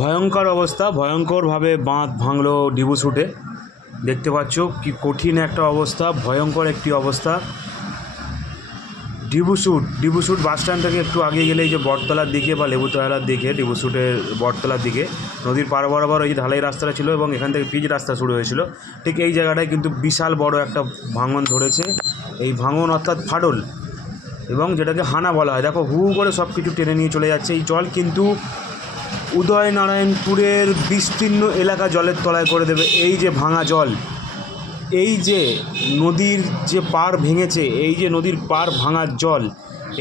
ভয়ঙ্কর অবস্থা, ভয়ঙ্করভাবে বাঁধ ভাঙলো ডিবুসুটে। দেখতে পাচ্ছ কি কঠিন একটা অবস্থা, ভয়ঙ্কর একটি অবস্থা। ডিবুসুট বাস স্ট্যান্ড থেকে একটু আগে গেলে এই যে বটতলার দিকে বা লেবুতলার দিকে, ডিবুসুটের বটতলার দিকে নদীর পার বরাবর ওই যে ঢালাই রাস্তাটা ছিল এবং এখান থেকে পিচ রাস্তা শুরু হয়েছিল, ঠিক এই জায়গাটায় কিন্তু বিশাল বড় একটা ভাঙন ধরেছে। এই ভাঙন অর্থাৎ ফাটল, এবং যেটাকে হানা বলা হয়। দেখো হু করে সব কিছু টেনে নিয়ে চলে যাচ্ছে। এই জল কিন্তু উদয়নারায়ণপুরের বিস্তীর্ণ এলাকা জলের তলায় করে দেবে। এই যে ভাঙা জল, এই যে নদীর যে পাড় ভেঙেছে, এই যে নদীর পাড় ভাঙার জল,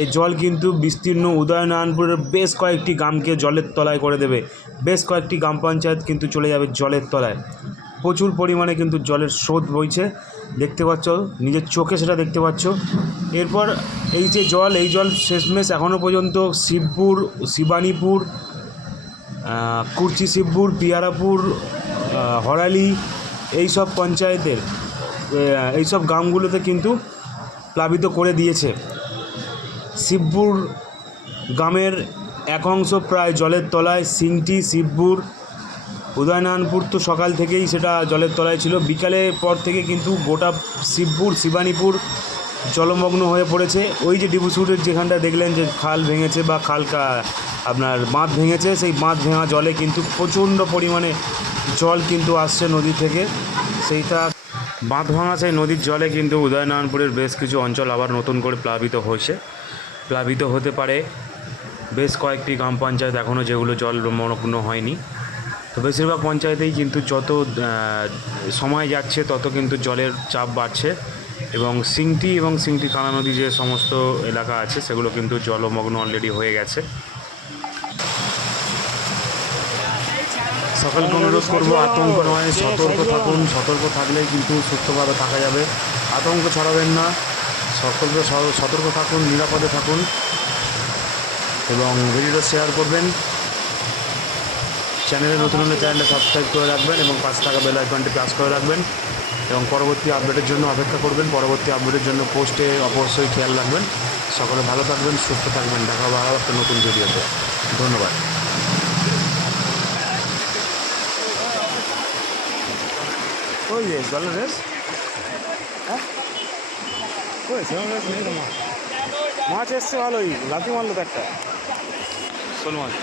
এই জল কিন্তু বিস্তীর্ণ উদয়নারায়ণপুরের বেশ কয়েকটি গ্রামকে জলের তলায় করে দেবে। বেশ কয়েকটি গ্রাম পঞ্চায়েত কিন্তু চলে যাবে জলের তলায়। প্রচুর পরিমাণে কিন্তু জলের স্রোত বইছে, দেখতে পাচ্ছ, নিজের চোখে সেটা দেখতে পাচ্ছ। এরপর এই যে জল, এই জল শেষমেশ এখনও পর্যন্ত শিবপুর, শিবানীপুর, কুর্চি শিবপুর, পিয়ারাপুর, হরালি, এই সব পঞ্চায়েতের এই সব গ্রামগুলোতে কিন্তু প্লাবিত করে দিয়েছে। শিবপুর গ্রামের এক অংশ প্রায় জলের তলায়। সিংটি, শিবপুর, উদয়নারায়ণপুর তো সকাল থেকেই সেটা জলের তলায় ছিল। বিকালের পর থেকে কিন্তু গোটা শিবপুর, শিবানীপুর জলমগ্ন হয়ে পড়েছে। ওই যে ডিবুসুটের যেখানটা দেখলেন যে খাল ভেঙেছে বা আপনার বাঁধ ভেঙেছে, সেই বাঁধ ভেঙা জলে কিন্তু প্রচণ্ড পরিমাণে জল কিন্তু আসছে নদী থেকে। সেইটা বাঁধ ভাঙা সেই নদীর জলে কিন্তু উদয়নারায়ণপুরের বেশ কিছু অঞ্চল আবার নতুন করে প্লাবিত হতে পারে। বেশ কয়েকটি গ্রাম পঞ্চায়েত এখনও যেগুলো জল মগ্ন হয়নি। তো বেশিরভাগ পঞ্চায়েতেই কিন্তু যত সময় যাচ্ছে তত কিন্তু জলের চাপ বাড়ছে, এবং সিংটি কানা নদী যে সমস্ত এলাকা আছে সেগুলো কিন্তু জলমগ্ন অলরেডি হয়ে গেছে। সকলকে অনুরোধ করবো, আতঙ্ক নয়, সতর্ক থাকুন। সতর্ক থাকলেই কিন্তু সুস্থভাবে থাকা যাবে। আতঙ্ক ছড়াবেন না, সকলকে সতর্ক থাকুন, নিরাপদে থাকুন, এবং ভিডিওটা শেয়ার করবেন। চ্যানেলে নতুন হলে চ্যানেলটা সাবস্ক্রাইব করে রাখবেন এবং পাশে থাকা বেল আইকনটি প্রেস করে রাখবেন, এবং পরবর্তী আপডেটের জন্য অপেক্ষা করবেন। পরবর্তী আপডেটের জন্য পোস্টে অবশ্যই খেয়াল রাখবেন। সকলে ভালো থাকবেন, সুস্থ থাকবেন। দেখা হবে আরও একটা নতুন ভিডিওতে। ধন্যবাদ। ওই যে জলের রেস, হ্যাঁ ওই সেরকম রেস নেই তো। মাছ এসছে ভালোই, লাথি মারলো তো একটা শোল মাছ।